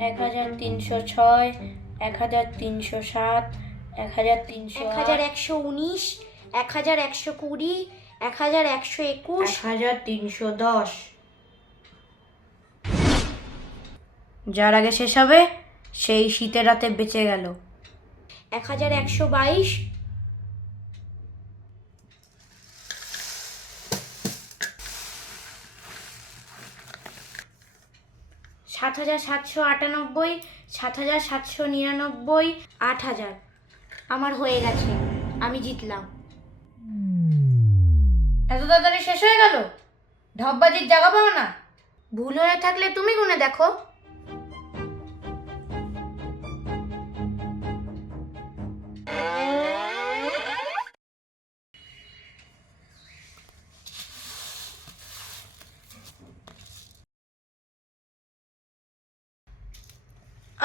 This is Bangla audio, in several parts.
হাজার তিনশো ছয় এক হাজার তিনশো সাত এক হাজার তিনশো এক হাজার একশো উনিশ এক হাজার একশো কুড়ি এক হাজার একশো একুশ। এক হাজার তিনশো দশ। যার আগে শেষ হবে সেই শীতের রাতে বেঁচে গেল। এক হাজার একশো বাইশ সাত হাজার সাতশো আটানব্বই সাত হাজার সাতশো নিরানব্বই আট হাজার। আমার হয়ে গেছে। আমি জিতলাম। এত তাড়াতাড়ি শেষ হয়ে গেল? ঢপবাজির জায়গা পাবো না? ভুল হয়ে থাকলে তুমি গুনে দেখো।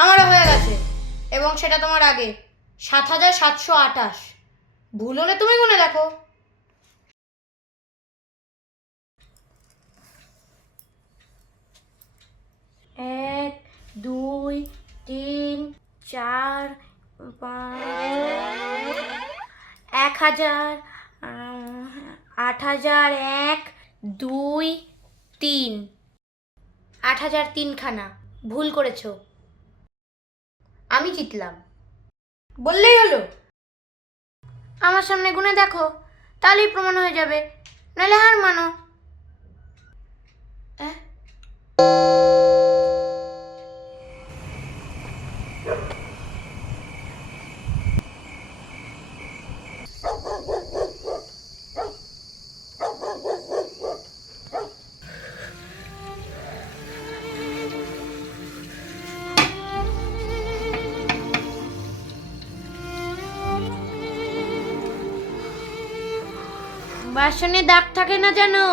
আমারও হয়ে গেছে। এবং সেটা তোমার আগে। সাত হাজার সাতশো আঠাশ। ভুল হলে তুমি গুনে দেখো। এক, দুই, তিন, চার, পাঁচ, এক হাজার আট হাজার এক, দুই, তিন। আট হাজার তিনখানা। ভুল করেছ। আমি জিতলাম। বললেই হলো। আমার সামনে গুনে দেখো, তাহলেই প্রমাণ হয়ে যাবে। নাহলে হার মানো। বাসনে দাগ থাকে না জানো